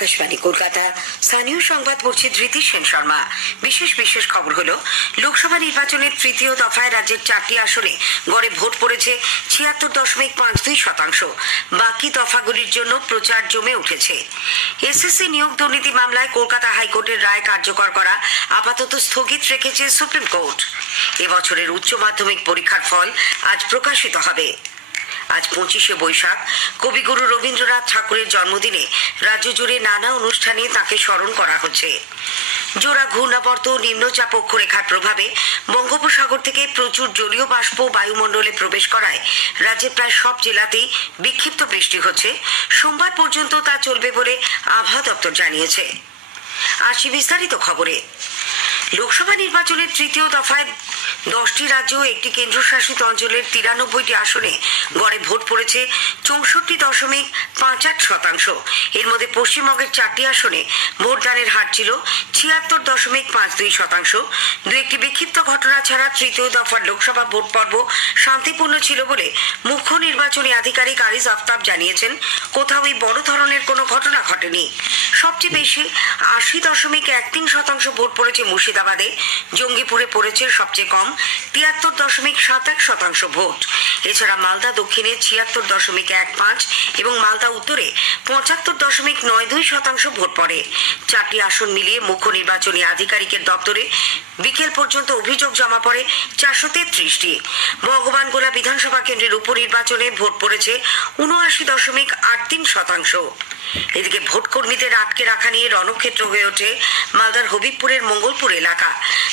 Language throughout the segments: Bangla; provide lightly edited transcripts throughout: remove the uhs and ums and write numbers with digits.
আকাশবাণী কলকাতা। স্থানীয় সংবাদ পড়ছে ধৃতি সেন শর্মা। বিশেষ খবর হলো, লোকসভা নির্বাচনের তৃতীয় দফায় রাজ্যের 4টি আসনে গড়ে ভোট পড়েছে 76.52%। বাকি দফাগুলির জন্য প্রচার জমে উঠেছে। এসএসসি নিয়োগ দুর্নীতি মামলায় কলকাতা হাইকোর্টের রায় কার্যকর করা আপাতত স্থগিত রেখেছে সুপ্রিম কোর্ট। এবছরের উচ্চ মাধ্যমিক পরীক্ষার ফল আজ প্রকাশিত হবে। আজ 25শে বৈশাখ কবিগুরু রবীন্দ্রনাথ ঠাকুরের জন্মদিনে রাজ্য জুড়ে নানা অনুষ্ঠানে তাঁকে স্মরণ করা হচ্ছে। জোড়া ঘূর্ণাবর্ত নিম্নচাপ অক্ষরেখার প্রভাবে বঙ্গোপসাগর থেকে প্রচুর জলীয় বাষ্প বায়ুমণ্ডলে প্রবেশ করায় রাজ্যের প্রায় সব জেলাতেই বিক্ষিপ্ত বৃষ্টি হচ্ছে। সোমবার পর্যন্ত তা চলবে বলে আবহাওয়া দপ্তর জানিয়েছে। আসি বিস্তারিত খবরে। লোকসভা নির্বাচনের তৃতীয় দফায় 10টি রাজ্য ও একটি কেন্দ্রশাসিত অঞ্চলের 93টি আসনে গড়ে ভোট পড়েছে 64.58%। এর মধ্যে পশ্চিমবঙ্গের 4টি আসনে ভোটদানের হার ছিল 76.52%। দু একটি বিক্ষিপ্ত ঘটনা ছাড়া তৃতীয় দফার লোকসভা ভোট পর্ব শান্তিপূর্ণ ছিল বলে মুখ্য নির্বাচনী আধিকারিক আরিজ আফতাব জানিয়েছেন। কোথাওই বড় ধরনের কোনো ঘটনা ঘটেনি। সবচেয়ে বেশি 80.13% ভোট পড়েছে মুর্শিদাবাদে। জঙ্গিপুরে পড়েছে সবচেয়ে কম 73.71% ভোট। এছাড়া মালদা দক্ষিণে 76.15 এবং মালদা উত্তরে 75.92% ভোট পড়ে। 4টি আসন মিলিয়ে মুখ্য নির্বাচনী আধিকারিকের দপ্তরে বিকেল পর্যন্ত অভিযোগ জমা পড়ে 433টি। ভগবানগোলা বিধানসভা কেন্দ্রের উপনির্বাচনে ভোট পড়েছে 79.83%। এদিকে ভোট কর্মীদের আটকে রাখা নিয়ে রণক্ষেত্র হয়ে ওঠে মালদার হবিবপুরের মঙ্গলপুর এলাকা।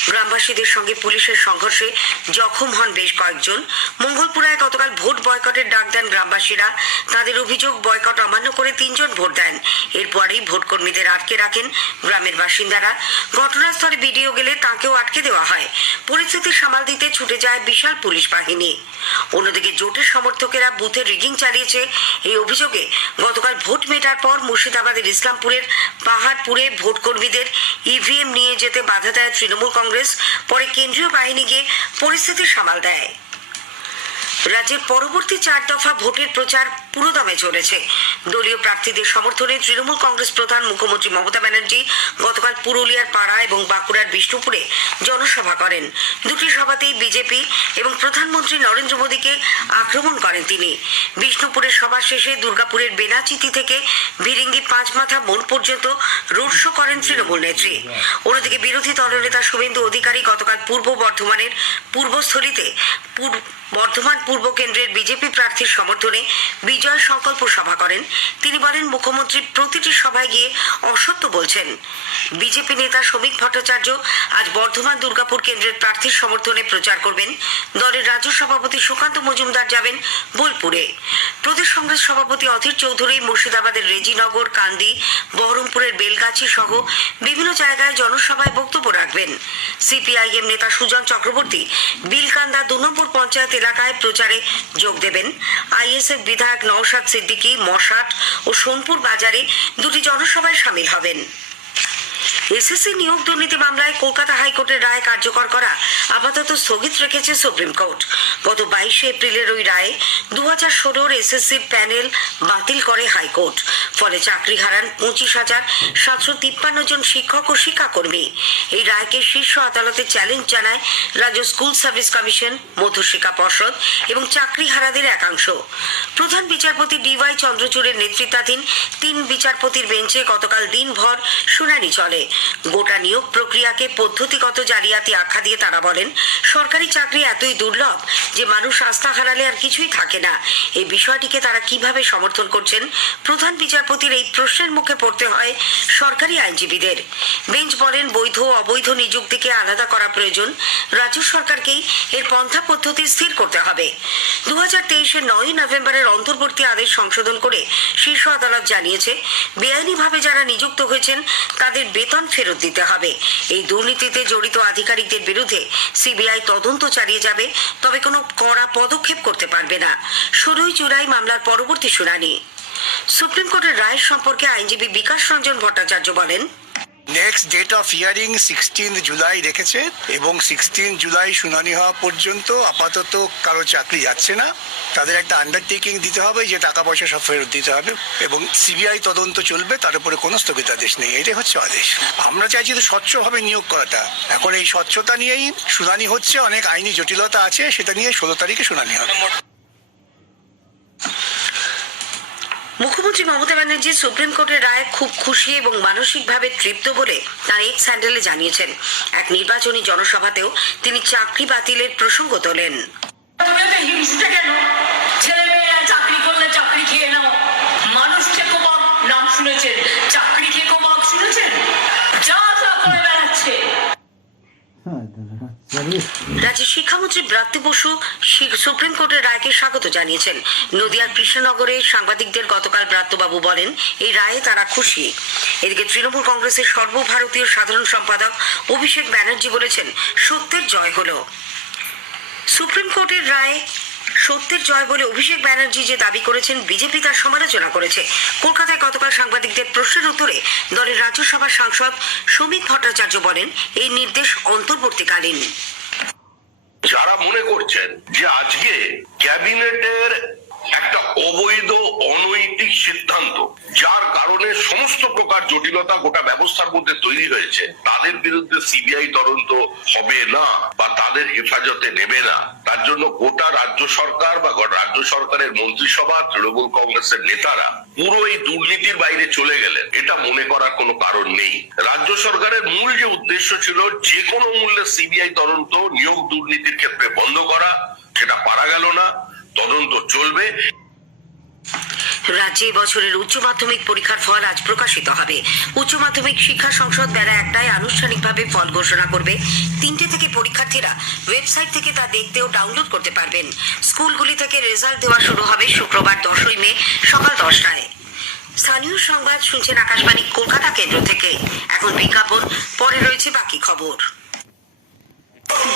গ্রামবাসীদের সঙ্গে পুলিশের সংঘর্ষে জখম হন বেশ কয়েকজন। মঙ্গলপুরায় গতকাল ভোট বয়কটের ডাক দেন গ্রামবাসীরা। তাদের অভিযোগ, বয়কট অমান্য করে 3 জন ভোট দেন। এরপরেই ভোট কর্মীদের আটকে রাখেন গ্রামের বাসিন্দারা। ঘটনাস্থলে ভিডিও গেলে তাকেও আটকে দেওয়া হয়। পরিস্থিতি সামাল দিতে ছুটে যায় বিশাল পুলিশ বাহিনী। অন্যদিকে জোটের সমর্থকেরা বুথে রিগিং চালিয়েছে। এই অভিযোগে গতকাল ভোট মেটার পর মুর্শিদাবাদের ইসলামপুরের পাহাড়পুরে ভোট কর্মীদের ইভিএম নিয়ে যেতে বাধা দেয় তৃণমূল কংগ্রেস। পরে কেন্দ্রীয় বাহিনী গিয়ে পরিস্থিতি সামাল দেয়। রাজ্যের পরবর্তী 4 দফা ভোটের প্রচার পুরোদমে চলেছে। দলীয় প্রার্থীদের সমর্থনে তৃণমূল কংগ্রেস প্রধান মুখ্যমন্ত্রী মমতা ব্যানার্জি গতকাল পুরুলিয়ার পাড়া এবং বাঁকুড়ার বিষ্ণুপুরে জনসভা করেন। দুটি সভাতেই বিজেপি এবং প্রধানমন্ত্রী নরেন্দ্র মোদীকে আক্রমণ করেন তিনি। বিষ্ণুপুরের সভা শেষে দুর্গাপুরের বেনাচিতি থেকে ভিরিঙ্গি পাঁচমাথা মোড় পর্যন্ত রোড শো করেন তৃণমূল নেত্রী। অন্যদিকে বিরোধী দলনেতা শুভেন্দু অধিকারী গতকাল পূর্ব বর্ধমানের পূর্বস্থলীতে বর্ধমান পূর্ব কেন্দ্রের বিজেপি প্রার্থীর সমর্থনে বিজয় সংকল্প সভা করেন। তিনি বলেন, মুখ্যমন্ত্রী প্রতিটি সভায় গিয়ে অসত্য বলছেন। বিজেপি নেতা শ্রমিক ভট্টাচার্য আজ বর্ধমান দুর্গাপুর কেন্দ্রের প্রার্থীর সমর্থনে প্রচার করবেন। দলের রাজ্য সভাপতি সুকান্ত মজুমদার যাবেন বোলপুরে। প্রদেশ কংগ্রেস সভাপতি অধীর চৌধুরী মুর্শিদাবাদের রেজিনগর, কান্দি, বহরমপুরের বেলগাছি সহ বিভিন্ন জায়গায় জনসভায় বক্তব্য রাখবেন। সিপিআইএম নেতা সুজন চক্রবর্তী বিলকান্দা 2 নম্বর পঞ্চায়েত এলাকায় প্রচারে যোগ দেবেন। আইএসএফ বিধায়ক নওশাদ সিদ্দিকী মশাট ও সোনপুর বাজারে দুটি জনসভায় সামিল হবেন। এসএসসি নিয়োগ দুর্নীতি মামলায় কলকাতা হাইকোর্টের রায় কার্যকর করা আপাতত স্থগিত রেখেছে সুপ্রিম কোর্ট। গত 22শে এপ্রিলের ওই রায়ে 2016 এসএসসির প্যানেল বাতিল করে হাইকোর্ট। ফলে চাকরি হারান 25,753 জন শিক্ষক ও শিক্ষাকর্মী। এই রায়কে শীর্ষ আদালতে চ্যালেঞ্জ জানায় রাজ্য স্কুল সার্ভিস কমিশন, মধ্যশিক্ষা পর্ষদ এবং চাকরি হারাদের একাংশ। প্রধান বিচারপতি ডিওয়াই চন্দ্রচূড়ের নেতৃত্বাধীন 3 বিচারপতির বেঞ্চে গতকাল দিনভর শুনানি চলে। গোটা নিয়োগ প্রক্রিয়াকে পদ্ধতিগত জালিয়াতি আখ্যা দিয়ে তারা বলেন, সরকারি চাকরি এতই দুর্লভ যে মানুষ আস্থা হারালে আর কিছুই থাকে না। এই বিষয়টিকে তারা কিভাবে সমর্থন করছেন? প্রধান বিচারপতির এই প্রশ্নের মুখে পড়তে হয় সরকারি আইনজীবীদের। বেঞ্চ বলেন, বৈধ ও অবৈধ নিযুক্তিকে আলাদা করা প্রয়োজন। রাজ্য সরকারকেই এর পন্থা পদ্ধতি স্থির করতে হবে। 2023-এর 9 নভেম্বরের অন্তর্বর্তী আদেশ সংশোধন করে শীর্ষ আদালত জানিয়েছে, বেআইনিভাবে যারা নিযুক্ত হয়েছেন তাদের বেতন ফেরত দিতে হবে। এই দুর্নীতিতে জড়িত আধিকারিকদের বিরুদ্ধে সিবিআই তদন্ত চালিয়ে যাবে, তবে কোনো কড়া পদক্ষেপ করতে পারবে না। 16 জুলাই মামলার পরবর্তী শুনানি। সুপ্রিম কোর্টের রায় সম্পর্কে আইনজীবী বিকাশ রঞ্জন ভট্টাচার্য বলেন, next date of hearing 16 July রেখেছে এবং 16 জুলাই শুনানি হওয়া পর্যন্ত আপাতত কারো চাকরি যাচ্ছে না। তাদের একটা আন্ডারটেকিং দিতে হবে যে টাকা পয়সা সব ফেরত দিতে হবে এবং সিবিআই তদন্ত চলবে, তার উপরে কোনো স্থগিতাদেশ নেই। এটাই হচ্ছে আদেশ। আমরা চাইছি তো স্বচ্ছভাবে নিয়োগ করাটা। এখন এই স্বচ্ছতা নিয়েই শুনানি হচ্ছে, অনেক আইনি জটিলতা আছে, সেটা নিয়ে 16 তারিখে শুনানি হবে। মুখ্যমন্ত্রী মমতা ব্যানার্জি সুপ্রিম কোর্টের রায়ে খুব খুশি এবং মানসিকভাবে তৃপ্ত বলে তার এক্স হ্যান্ডেলে জানিয়েছেন। এক নির্বাচনী জনসভাতেও তিনি চাকরি বাতিলের প্রসঙ্গ তোলেন। ছেলেমেয়েরা চাকরি করলে চাকরি খেয়ে নাও, মানুষ ঠেকোবাগ নাম শুনেছেন, চাকরি ঠেকোবাগ শুনেছেন, যা যা করে বেড়াচ্ছে। রাজ্যের শিক্ষামন্ত্রী ব্রাত্য বসু সুপ্রিম কোর্টের রায়কে স্বাগত জানিয়েছেন। নদিয়ার কৃষ্ণনগরে সাংবাদিকদের গতকাল ব্রাত্যবাবু বলেন এই রায়ে তারা খুশি। এদিকে তৃণমূল কংগ্রেসের সর্বভারতীয় সাধারণ সম্পাদক অভিষেক ব্যানার্জি বলেছেন সত্যের জয় হলো। সুপ্রিম কোর্টের রায় সত্যের জয় বলে অভিষেক ব্যানার্জি যে দাবি করেছেন, বিজেপি তার সমালোচনা করেছে। কলকাতায় গতকাল সাংবাদিকদের প্রশ্নের উত্তরে দলের রাজ্যসভার সাংসদ শ্রমিক ভট্টাচার্য বলেন এই নির্দেশ অন্তর্বর্তীকালীন। যারা মনে করছেন যে আজকে ক্যাবিনেটের একটা অবৈধ অনৈতিক সিদ্ধান্ত, যার কারণে সমস্ত প্রকার জটিলতা গোটা ব্যবস্থার মধ্যে তৈরি হয়েছে, তাদের বিরুদ্ধে সিবিআই তদন্ত হবে না বা তাদের হেফাজতে নেবে না, তার জন্য গোটা রাজ্য সরকার বা রাজ্য সরকারের মন্ত্রিসভা, তৃণমূল কংগ্রেসের নেতারা পুরো এই দুর্নীতির বাইরে চলে গেলেন, এটা মনে করার কোনো কারণ নেই। রাজ্য সরকারের মূল যে উদ্দেশ্য ছিল যে কোনো মূল্যে সিবিআই তদন্ত নিয়োগ দুর্নীতির ক্ষেত্রে বন্ধ করা, সেটা পারা গেল না। তদন্ত চলবে। রাজ্যে বছরের উচ্চ মাধ্যমিক পরীক্ষার ফল আজ প্রকাশিত হবে। উচ্চ মাধ্যমিক শিক্ষা সংসদ বেলা 1টায় আনুষ্ঠানিকভাবে ফল ঘোষণা করবে। 3টে থেকে পরীক্ষার্থীরা ওয়েবসাইট থেকে তা দেখতে ও ডাউনলোড করতে পারবেন। স্কুলগুলি থেকে রেজাল্ট দেওয়া শুরু হবে শুক্রবার 10ই মে সকাল 10টায়। স্থানীয় সংবাদ শুনছেন আকাশবাণী কলকাতা কেন্দ্র থেকে। এখন বিজ্ঞাপন, পরে রয়েছে বাকি খবর।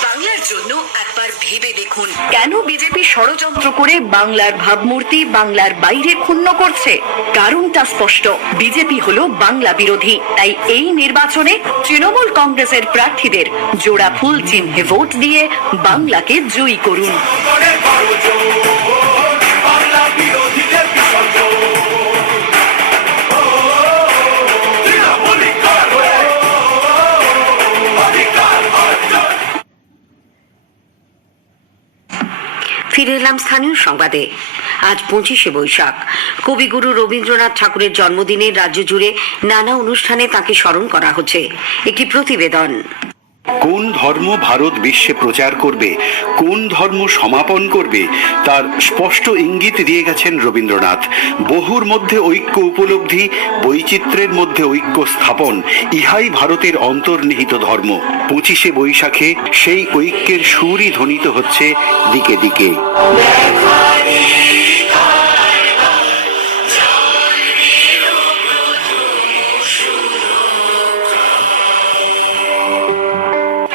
বাংলার জন্য একবার ভেবে দেখুন, কেন বিজেপি ষড়যন্ত্র করে বাংলার ভাবমূর্তি বাংলার বাইরে ক্ষুণ্ণ করছে? কারণটা স্পষ্ট, বিজেপি হলো বাংলা বিরোধী। তাই এই নির্বাচনে তৃণমূল কংগ্রেসের প্রার্থীদের জোড়া ফুল চিহ্নে ভোট দিয়ে বাংলাকে জয়ী করুন। ফিরে এলাম স্থানীয় সংবাদে। আজ 25শে বৈশাখ, কবিগুরু রবীন্দ্রনাথ ঠাকুরের জন্মদিনে রাজ্য জুড়ে নানা অনুষ্ঠানে তাকে স্মরণ করা হচ্ছে। একটি প্রতিবেদন। কোন ধর্ম ভারত বিশ্বে প্রচার করবে, কোন ধর্ম সমাপন করবে, তার স্পষ্ট ইঙ্গিত দিয়ে গেছেন রবীন্দ্রনাথ। বহুর মধ্যে ঐক্য উপলব্ধি, বৈচিত্র্যের মধ্যে ঐক্য স্থাপন, ইহাই ভারতের অন্তর্নিহিত ধর্ম। 25শে বৈশাখে সেই ঐক্যের সুরই ধ্বনিত হচ্ছে দিকে দিকে।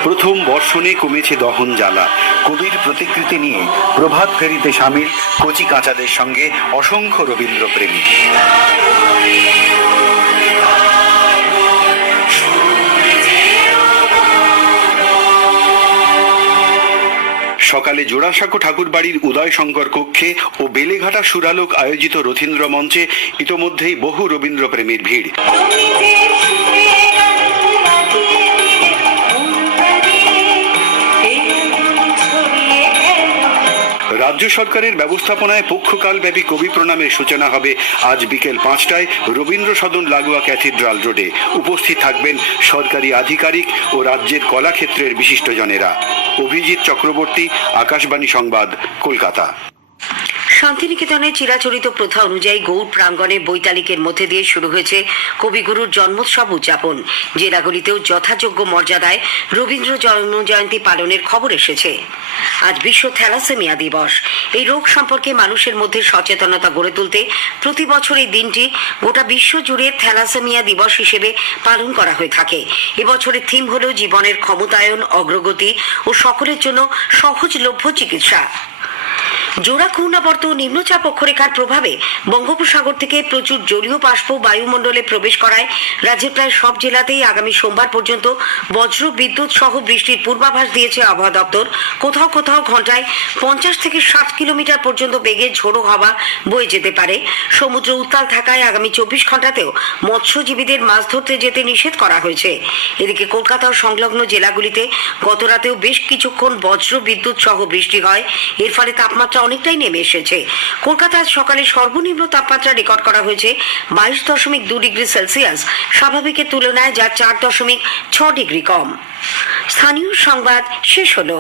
প্রথম বর্ষণে কমেছে দহন জ্বালা। কবির প্রতিকৃতি নিয়ে প্রভাত ফেরিতে সামিল কচি কাঁচাদের সঙ্গে অসংখ্য রবীন্দ্র প্রেমী। সকালে জোড়াসাঁকো ঠাকুরবাড়ির উদয় শঙ্কর কক্ষে ও বেলেঘাটা সুরালোক আয়োজিত রথীন্দ্র মঞ্চে ইতোমধ্যেই বহু রবীন্দ্র প্রেমীর ভিড়। রাজ্য সরকারের ব্যবস্থাপনায় পক্ষকালব্যাপী কবি প্রণামের সূচনা হবে আজ বিকেল 5টায় রবীন্দ্র সদন লাগোয়া ক্যাথিড্রাল রোডে। উপস্থিত থাকবেন সরকারি আধিকারিক ও রাজ্যের কলাক্ষেত্রের বিশিষ্টজনেরা। অভিজিৎ চক্রবর্তী, আকাশবাণী সংবাদ, কলকাতা। শান্তিনিকেতনের চিরাচরিত প্রথা অনুযায়ী গৌড় প্রাঙ্গণে বৈতালিকের মধ্যে দিয়ে শুরু হয়েছে কবিগুরুর জন্মোৎসব উদযাপন। জেলাগুলিতেও যথাযোগ্য মর্যাদায় রবীন্দ্র জন্মজয়ন্তী পালনের খবর এসেছে। আজ বিশ্ব থ্যালাসেমিয়া দিবস। এই রোগ সম্পর্কে মানুষের মধ্যে সচেতনতা গড়ে তুলতে প্রতি বছর এই দিনটি গোটা বিশ্ব জুড়ে থ্যালাসেমিয়া দিবস হিসেবে পালন করা হয়ে থাকে। এবছরের থিম হল জীবনের ক্ষমতায়ন, অগ্রগতি ও সকলের জন্য সহজলভ্য চিকিৎসা। জোড়া ঘূর্ণাবর্ত নিম্নচাপ অক্ষরেখার প্রভাবে বঙ্গোপসাগর থেকে প্রচুর জলীয় বাষ্প বায়ুমণ্ডলে প্রবেশ করায় রাজ্যের প্রায় সব জেলাতেই আগামী সোমবার পর্যন্ত বজ্র বিদ্যুৎ সহ বৃষ্টির পূর্বাভাস দিয়েছে আবহাওয়া দপ্তর। কোথাও কোথাও ঘন্টায় 50 থেকে 60 কিলোমিটার পর্যন্ত বেগে ঝোড়ো হাওয়া বয়ে যেতে পারে। সমুদ্র উত্তাল থাকায় আগামী 24 ঘন্টাতেও মৎস্যজীবীদের মাছ ধরতে যেতে নিষেধ করা হয়েছে। এদিকে কলকাতা ও সংলগ্ন জেলাগুলিতে গত রাতেও বেশ কিছুক্ষণ বজ্র বিদ্যুৎ সহ বৃষ্টি হয়। এর ফলে তাপমাত্রা অনেকটাই নেমে এসেছে। কলকাতায় সকালে সর্বনিম্ন তাপমাত্রা রেকর্ড করা হয়েছে 22.2 ডিগ্রি সেলসিয়াস, স্বাভাবিকের তুলনায় যা 4.6 ডিগ্রি কম। স্থানীয় সংবাদ শেষ হলো।